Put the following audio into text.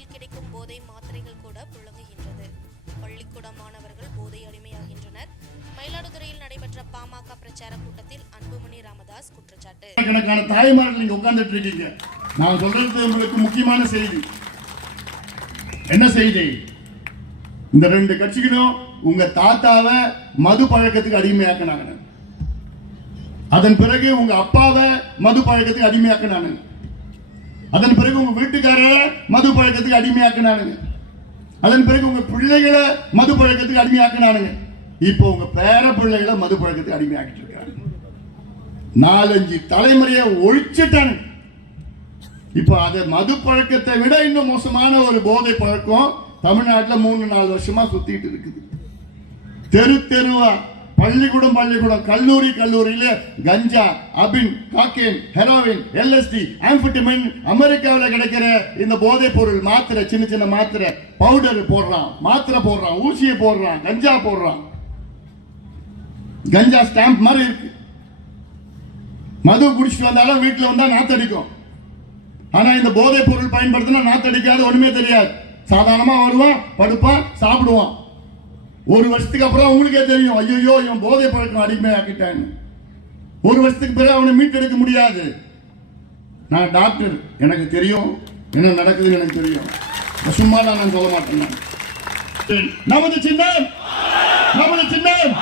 தெருவில் கிடைக்கும் போதை மாத்திரைகள் கூட புழங்குகின்றது. பள்ளிக்கூட மாணவர்கள் போதை அடிமையாகின்றனர். மயிலாடுதுறையில் நடைபெற்ற பாமக பிரச்சார கூட்டத்தில் அன்புமணி ராமதாஸ் குற்றச்சாட்டு. கணக்கான தாய்மார்கள் நீங்க உட்கார்ந்துட்டு இருக்கீங்க. நான் சொல்றது உங்களுக்கு முக்கியமான செய்தி. என்ன செய்தி? இந்த ரெண்டு கட்சிகளும் உங்க தாத்தாவை மது பழக்கத்துக்கு அடிமையாக்கினாங்க. அதன் பிறகு உங்க அப்பாவை மது பழக்கத்துக்கு அடிமையாக்கினானுங்க அதன் பிறகு உங்க வீட்டுக்காரரை மது பழக்கத்துக்கு அடிமையாக்கினானுங்க. அதன் பிறகு உங்க பிள்ளைகளை மது பழக்கத்துக்கு அடிமையாக்கினானுங்க. இப்போ உங்க பேர பிள்ளைகளை மது பழக்கத்துக்கு அடிமையாக்கிட்டு இருக்காங்க. நாலஞ்சு தலைமுறையை ஒழிச்சிட்டாங்க இப்ப அதை மது பழக்கத்தை விட இன்னும் மோசமான ஒரு போதை பழக்கம் தமிழ்நாட்டில் மூணு நாலு வருஷமா சுத்திட்டு இருக்குது. தெரு தெருவா பள்ளிக்கூடம் பள்ளிக்கூடம் கல்லூரி கல்லூரியில கஞ்சா அபின் காக்கேன் ஹெரோவின் எல்எஸ்டி ஆம்பிட்டமின் அமெரிக்காவில் கிடைக்கிற இந்த போதைப் பொருள் மாத்திரை சின்ன சின்ன மாத்திரை பவுடர் போடுறான் மாத்திரை போடுறான் ஊசியை போடுறான் கஞ்சா போடுறான். கஞ்சா ஸ்டாம்ப் மாதிரி இருக்கு. மது குடிச்சிட்டு வந்தாலும் வீட்டில் வந்தா நாத்தடிக்கும் ஆனா இந்த போதைப் பொருள் பயன்படுத்தினா நாத்தடிக்காது ஒண்ணுமே தெரியாது. சாதாரணமா வருவான் படுப்பான் சாப்பிடுவான். ஒரு வருஷத்துக்கு அப்புறம் உங்களுக்கே தெரியும் ஐயோ இவன் போதை பழக்கம் அடிமை ஆக்கிட்டான்னு ஒரு வருஷத்துக்கு பிறகு அவனை மீட்டெடுக்க முடியாது. நான் டாக்டர் எனக்கு தெரியும். என்ன நடக்குதுன்னு எனக்கு தெரியும். சும்மா நான் சொல்ல மாட்டேன். நமது சின்னம் நமது சின்னம்.